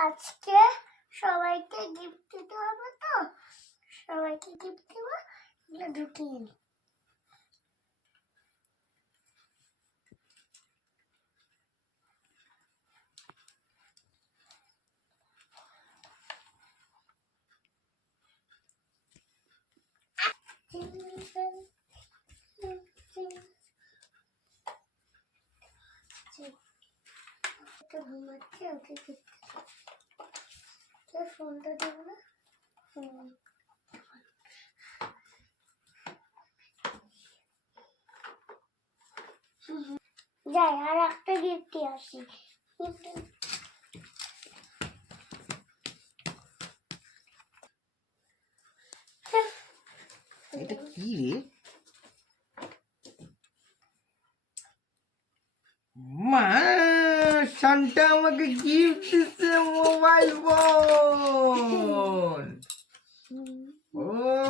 আজকে সবাইকে গিফট দিতে হবে তো সবাইকে গিফট দেবো এগুলো ঢুকিয়ে নি তো ঘুমাচ্ছে ওকে দেখতে ফোনটা দেবো না। হুম। যাই আর একটা গিফট আসি। এটা কি রে? মা সান্টা আমাকে গিফট দিচ্ছে মোবাইল ফোন ও